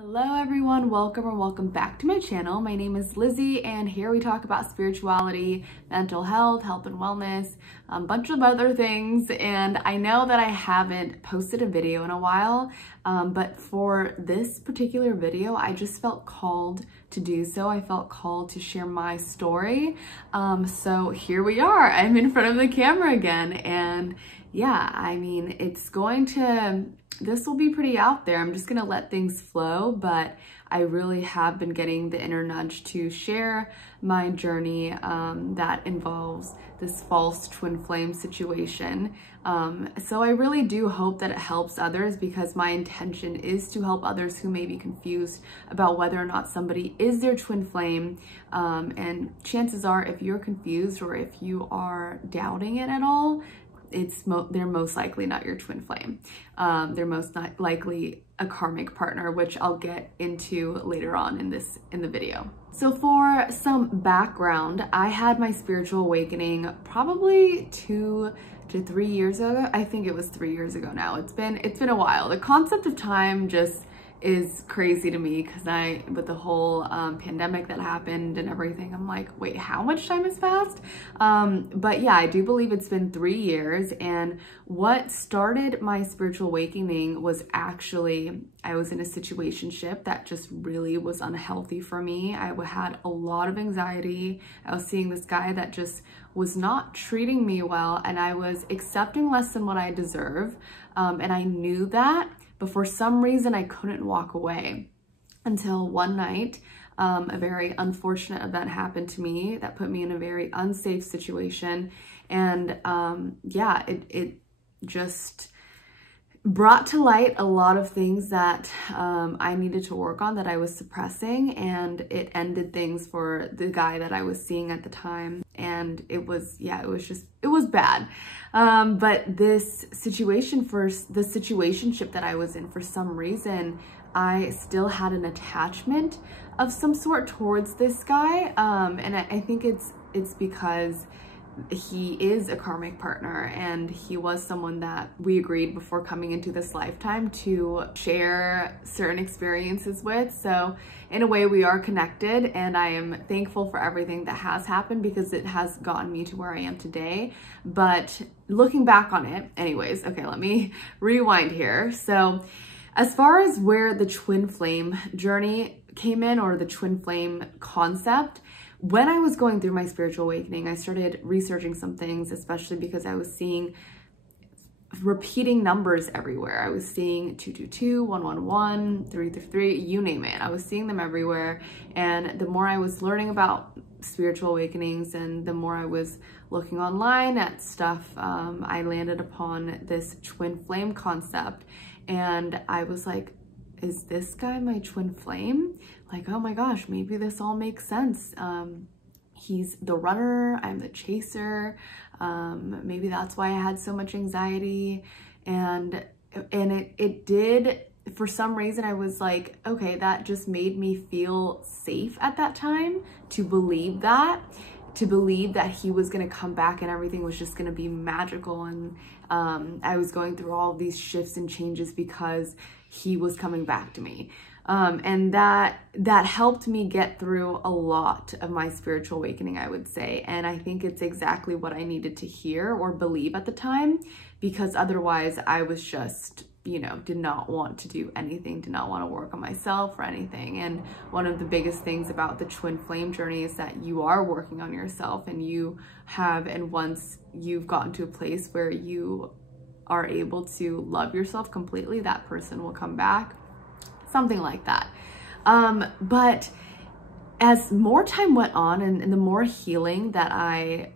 Hello everyone, welcome or welcome back to my channel. My name is Lizzie and here we talk about spirituality, mental health, health and wellness, a bunch of other things. And I know that I haven't posted a video in a while, but for this particular video, I just felt called to do so. I felt called to share my story. So here we are. I'm in front of the camera again. And yeah, I mean, this will be pretty out there. I'm just gonna let things flow, but I really have been getting the inner nudge to share my journey that involves this false twin flame situation. So I really do hope that it helps others, because my intention is to help others who may be confused about whether or not somebody is their twin flame. And chances are, if you're confused or if you are doubting it at all, they're most likely not your twin flame. They're most not likely a karmic partner, which I'll get into later on in the video. So for some background, I had my spiritual awakening probably 2 to 3 years ago. I think it was 3 years ago now. It's been a while. The concept of time just is crazy to me, because with the whole pandemic that happened and everything, I'm like, wait, how much time has passed? But yeah, I do believe it's been 3 years. And what started my spiritual awakening was actually, I was in a situationship that just really was unhealthy for me. I had a lot of anxiety. I was seeing this guy that just was not treating me well, and I was accepting less than what I deserve. And I knew that, but for some reason I couldn't walk away until one night, a very unfortunate event happened to me that put me in a very unsafe situation. And yeah, it just brought to light a lot of things that I needed to work on, that I was suppressing, and it ended things for the guy that I was seeing at the time. And it was bad. But this situationship that I was in, for some reason, I still had an attachment of some sort towards this guy. And I think it's because he is a karmic partner, and he was someone that we agreed before coming into this lifetime to share certain experiences with. So in a way, we are connected, and I am thankful for everything that has happened, because it has gotten me to where I am today. But looking back on it, anyways, okay, let me rewind here. So as far as where the twin flame journey came in, or the twin flame concept, when I was going through my spiritual awakening, I started researching some things, especially because I was seeing repeating numbers everywhere. I was seeing 222, 111, 333, you name it. I was seeing them everywhere. And the more I was learning about spiritual awakenings, and the more I was looking online at stuff, I landed upon this twin flame concept. And I was like, is this guy my twin flame? Like, oh my gosh, maybe this all makes sense. He's the runner, I'm the chaser. Maybe that's why I had so much anxiety. And it did, for some reason, I was like, okay, that just made me feel safe at that time to believe that he was gonna come back and everything was just gonna be magical. And I was going through all of these shifts and changes because he was coming back to me. And that helped me get through a lot of my spiritual awakening, I would say. And I think it's exactly what I needed to hear or believe at the time, because otherwise I was just, did not want to do anything, did not want to work on myself or anything. And one of the biggest things about the twin flame journey is that you are working on yourself, and once you've gotten to a place where you are able to love yourself completely, that person will come back. Something like that. But as more time went on, and the more healing that I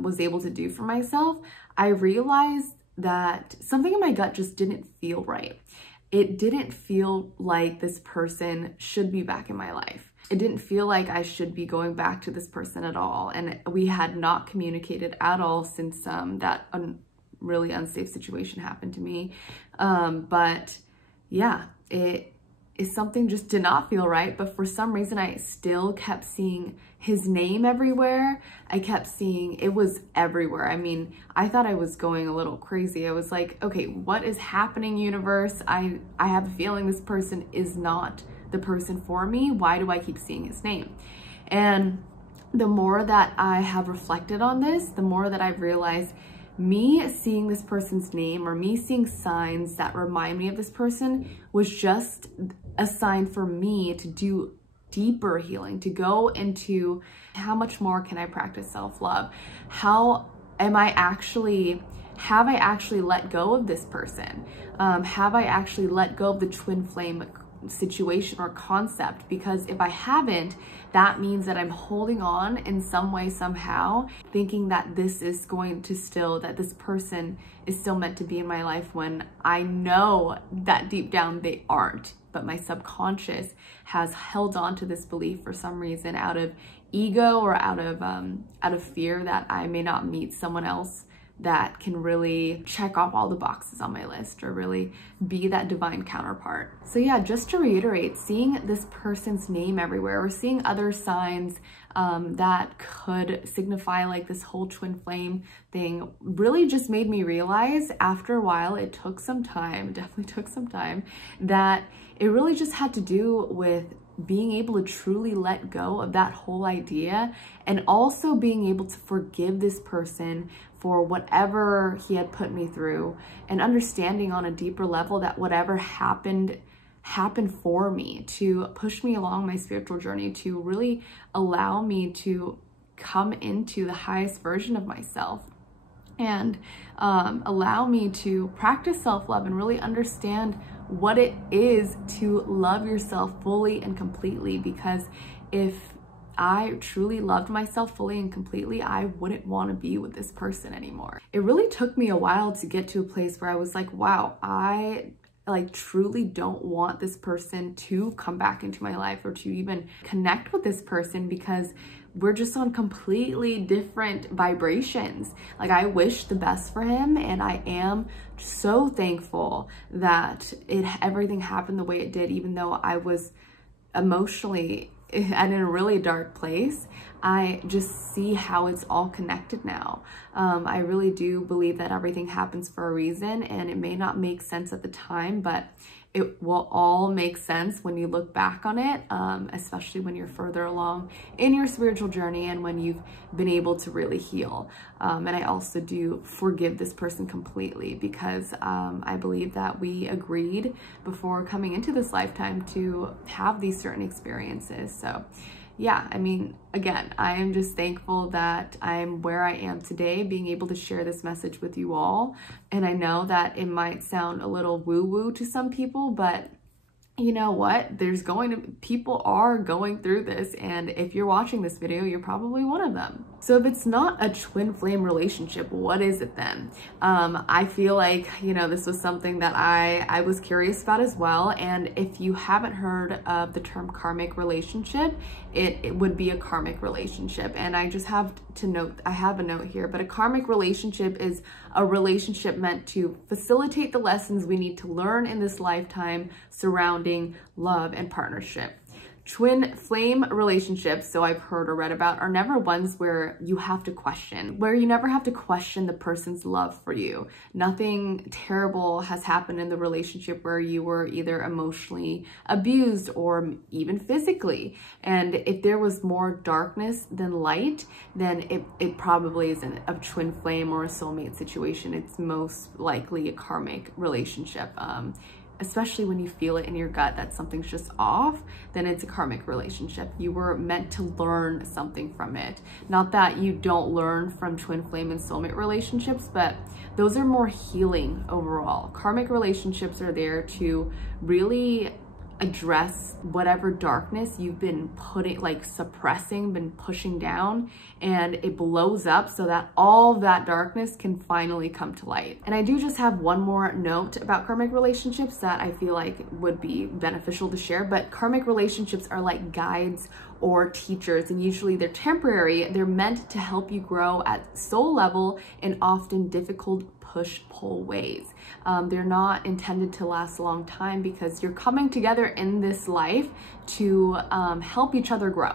was able to do for myself, I realized that something in my gut just didn't feel right. It didn't feel like this person should be back in my life. It didn't feel like I should be going back to this person at all. And we had not communicated at all since that really unsafe situation happened to me. But yeah, it something just did not feel right, but for some reason I still kept seeing his name everywhere. I kept seeing, it was everywhere. I mean, I thought I was going a little crazy. I was like, okay, what is happening, universe? I have a feeling this person is not the person for me. Why do I keep seeing his name? And the more that I have reflected on this, the more that I've realized me seeing this person's name or me seeing signs that remind me of this person was just a sign for me to do deeper healing, to go into how much more can I practice self-love? How am I actually, have I actually let go of this person? Have I actually let go of the twin flame situation or concept? Because if I haven't, that means that I'm holding on in some way, somehow, thinking that this is going to still, that this person is still meant to be in my life, when I know that deep down they aren't. But my subconscious has held on to this belief for some reason, out of ego or out of fear that I may not meet someone else that can really check off all the boxes on my list or really be that divine counterpart. So yeah, just to reiterate, seeing this person's name everywhere or seeing other signs that could signify like this whole twin flame thing really just made me realize after a while, it took some time, definitely took some time, that it really just had to do with being able to truly let go of that whole idea, and also being able to forgive this person for whatever he had put me through, and understanding on a deeper level that whatever happened for me to push me along my spiritual journey, to really allow me to come into the highest version of myself, and allow me to practice self-love and really understand what it is to love yourself fully and completely. Because if I truly loved myself fully and completely, I wouldn't want to be with this person anymore. It really took me a while to get to a place where I was like, wow, I like truly don't want this person to come back into my life or to even connect with this person, because we're just on completely different vibrations. Like, I wish the best for him, and I am so thankful that everything happened the way it did, even though I was emotionally and in a really dark place. I just see how it's all connected now. I really do believe that everything happens for a reason, and it may not make sense at the time, but it will all make sense when you look back on it, especially when you're further along in your spiritual journey and when you've been able to really heal. And I also do forgive this person completely, because I believe that we agreed before coming into this lifetime to have these certain experiences. So yeah, I mean, again, I am just thankful that I'm where I am today, being able to share this message with you all. And I know that it might sound a little woo-woo to some people, but you know what? People are going through this, and if you're watching this video, you're probably one of them. So if it's not a twin flame relationship, what is it then? I feel like, you know, this was something that I was curious about as well. And if you haven't heard of the term karmic relationship, it would be a karmic relationship. And I just have to note, I have a note here, but a karmic relationship is a relationship meant to facilitate the lessons we need to learn in this lifetime surrounding love and partnership. Twin flame relationships, so I've heard or read about, are never ones where you have to question, where you never have to question the person's love for you. Nothing terrible has happened in the relationship where you were either emotionally abused or even physically. And if there was more darkness than light, then it probably isn't a twin flame or a soulmate situation. It's most likely a karmic relationship. Especially when you feel it in your gut that something's just off, then it's a karmic relationship. You were meant to learn something from it. Not that you don't learn from twin flame and soulmate relationships, but those are more healing overall. Karmic relationships are there to really address whatever darkness you've been suppressing, been pushing down, and it blows up so that all that darkness can finally come to light. And I do just have one more note about karmic relationships that I feel like would be beneficial to share, but karmic relationships are like guides or teachers, and usually they're temporary. They're meant to help you grow at soul level in often difficult push-pull ways. They're not intended to last a long time because you're coming together in this life to help each other grow.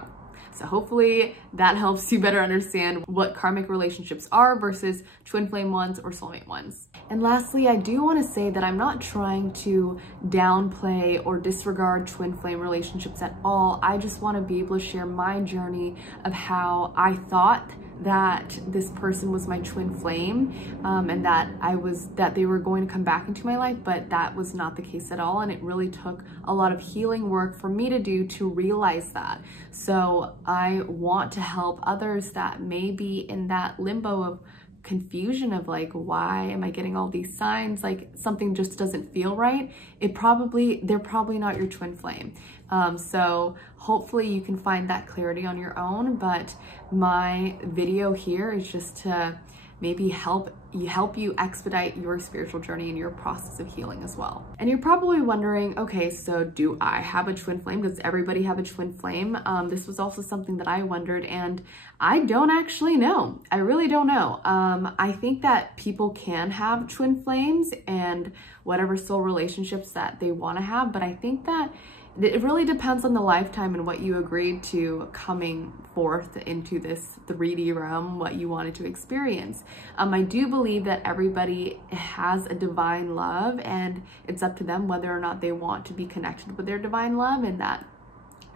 So hopefully that helps you better understand what karmic relationships are versus twin flame ones or soulmate ones. And lastly, I do want to say that I'm not trying to downplay or disregard twin flame relationships at all. I just want to be able to share my journey of how I thought that this person was my twin flame, and that they were going to come back into my life, but that was not the case at all. And it really took a lot of healing work for me to do to realize that. So I want to help others that may be in that limbo of confusion of like, why am I getting all these signs? Like something just doesn't feel right. They're probably not your twin flame. So hopefully you can find that clarity on your own, but my video here is just to maybe help you expedite your spiritual journey and your process of healing as well. And you're probably wondering, okay, so do I have a twin flame? Does everybody have a twin flame? This was also something that I wondered, and I don't actually know. I really don't know. I think that people can have twin flames and whatever soul relationships that they want to have, but I think that it really depends on the lifetime and what you agreed to coming forth into this 3D realm, what you wanted to experience. I do believe that everybody has a divine love, and it's up to them whether or not they want to be connected with their divine love, and that,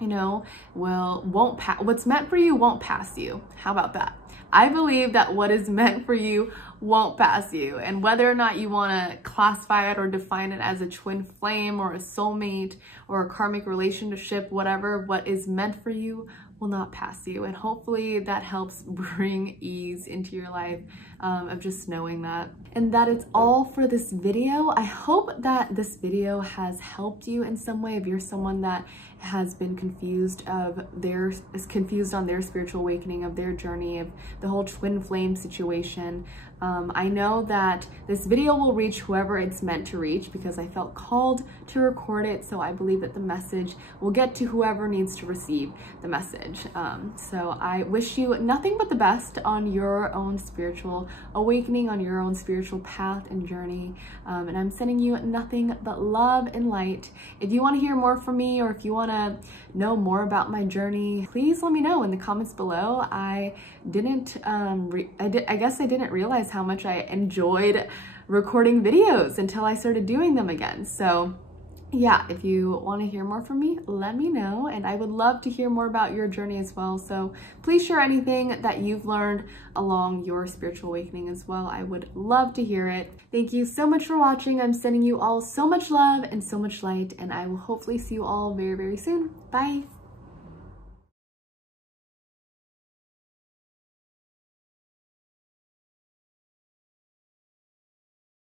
you know, what's meant for you won't pass you. How about that? I believe that what is meant for you won't pass you, and whether or not you want to classify it or define it as a twin flame or a soulmate or a karmic relationship, whatever, what is meant for you will not pass you. And hopefully that helps bring ease into your life of just knowing that. And that is all for this video. I hope that this video has helped you in some way. If you're someone that has been confused on their spiritual awakening, of their journey, of the whole twin flame situation, I know that this video will reach whoever it's meant to reach because I felt called to record it. So I believe that the message will get to whoever needs to receive the message. So I wish you nothing but the best on your own spiritual awakening, on your own spiritual path and journey. And I'm sending you nothing but love and light. If you want to hear more from me, or if you want to know more about my journey, please let me know in the comments below. I guess I didn't realize how much I enjoyed recording videos until I started doing them again. So yeah, if you want to hear more from me, let me know, and I would love to hear more about your journey as well. So please share anything that you've learned along your spiritual awakening as well. I would love to hear it. Thank you so much for watching. I'm sending you all so much love and so much light, and I will hopefully see you all very, very soon. Bye.